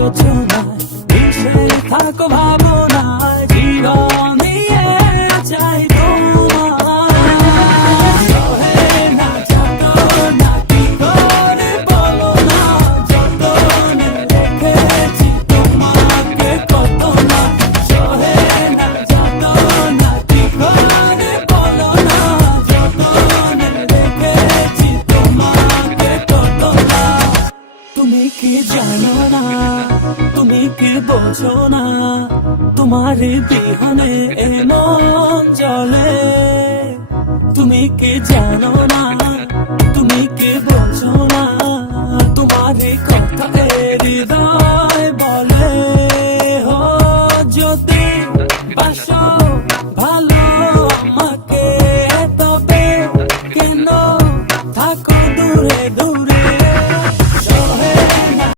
যোজনায় ভেসে থাকো ভাবনায়, জীবন দিয়ে চাই তোমায়। সহে না যাতনা কি করে বলো না, যতনে রেখেছি তোমাকে কত না। সহে না যাতনা কি করে বলো না, যতনে রেখেছি তোমাকে কত না। তুমি কি জানো না, তুমি কি বোঝো না, তোমার বিহনে এ মন জ্বলে। তুমি কি জানো না, তুমি কি বোঝো না, তোমার কথা হৃদয়